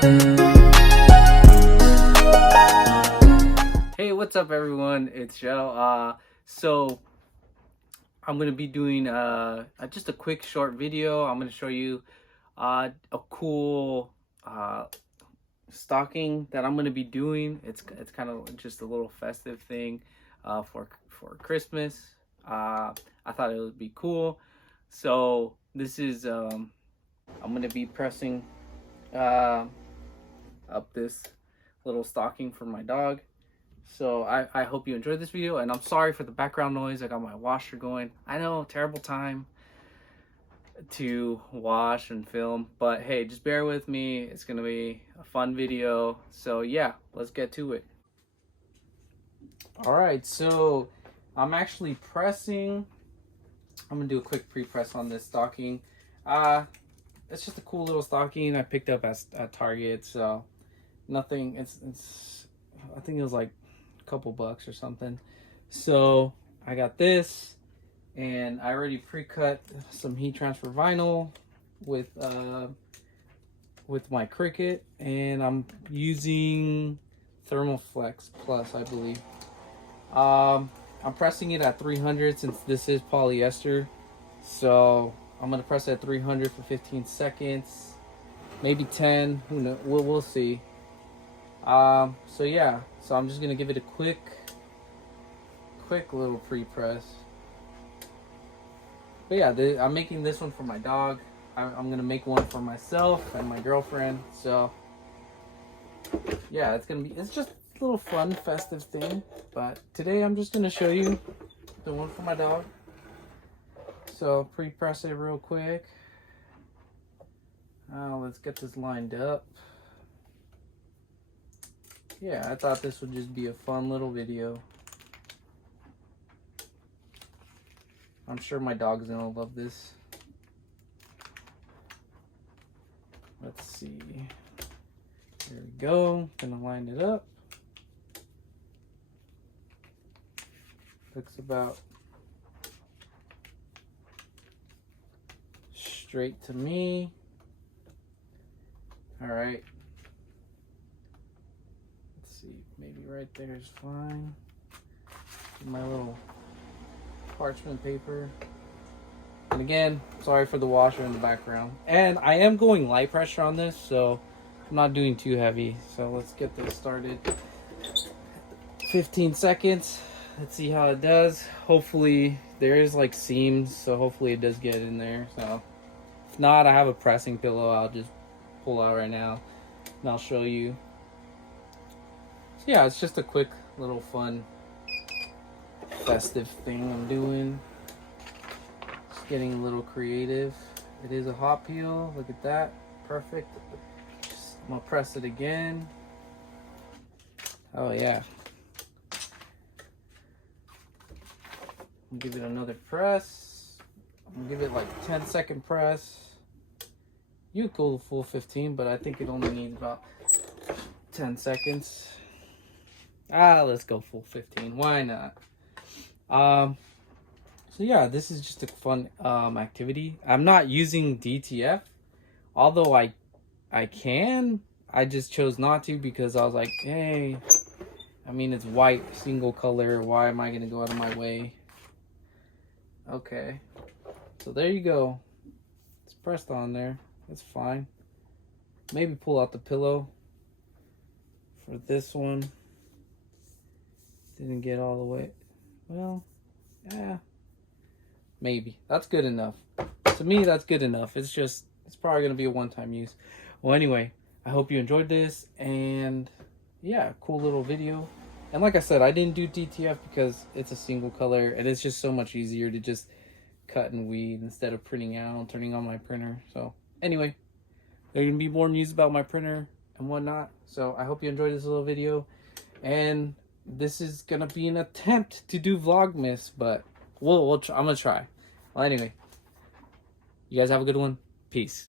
Hey, what's up everyone? It's Joe. So I'm gonna be doing just a quick short video. I'm gonna show you a cool stocking that I'm gonna be doing. It's kind of just a little festive thing for Christmas. I thought it would be cool. So this is I'm gonna be pressing up this little stocking for my dog. So I hope you enjoyed this video, and I'm sorry for the background noise. I got my washer going. I know, terrible time to wash and film, but hey, just bear with me. It's gonna be a fun video. So yeah, let's get to it. All right, so I'm actually pressing. I'm gonna do a quick pre-press on this stocking. It's just a cool little stocking I picked up at Target. So nothing. It's I think it was like couple bucks or something. So I got this, and I already pre-cut some heat transfer vinyl with my Cricut, and I'm using Thermoflex Plus, I believe. I'm pressing it at 300 since this is polyester, so I'm gonna press it at 300 for 15 seconds, maybe 10. Who knows? We'll see. So yeah, so I'm just gonna give it a quick little pre-press. But yeah, I'm making this one for my dog. I'm gonna make one for myself and my girlfriend. So yeah, it's just a little fun festive thing. But today I'm just gonna show you the one for my dog. So pre-press it real quick. Let's get this lined up. Yeah, I thought this would just be a fun little video. I'm sure my dog's gonna love this. Let's see. There we go. Gonna line it up. Looks about straight to me. All right. Maybe right there is fine. My little parchment paper. And again, sorry for the washer in the background. And I am going light pressure on this, so I'm not doing too heavy. So let's get this started. 15 seconds. Let's see how it does. Hopefully there is like seams, so hopefully it does get in there. So if not, I have a pressing pillow I'll just pull out right now and I'll show you. Yeah, it's just a quick little fun festive thing I'm doing. Just getting a little creative. It is a hot peel. Look at that. Perfect. I'm gonna press it again. Oh yeah. Give it another press. I'm gonna give it like 10-second press. You could go the full 15, but I think it only needs about 10 seconds. Let's go full 15. Why not? So yeah, this is just a fun activity. I'm not using DTF, although I can. I just chose not to because I was like, hey, I mean, it's white, single color. Why am I gonna go out of my way? Okay, so there you go. It's pressed on there. That's fine. Maybe pull out the pillow for this one. Didn't get all the way. Well, yeah, maybe. That's good enough. To me, that's good enough. It's probably going to be a one-time use. Well, anyway, I hope you enjoyed this. And yeah, cool little video. And like I said, I didn't do DTF because it's a single color. And it's just so much easier to just cut and weed instead of printing out and turning on my printer. So anyway, there's going to be more news about my printer and whatnot. So I hope you enjoyed this little video. And this is gonna be an attempt to do Vlogmas, but I'm gonna try. Well, anyway, you guys have a good one. Peace.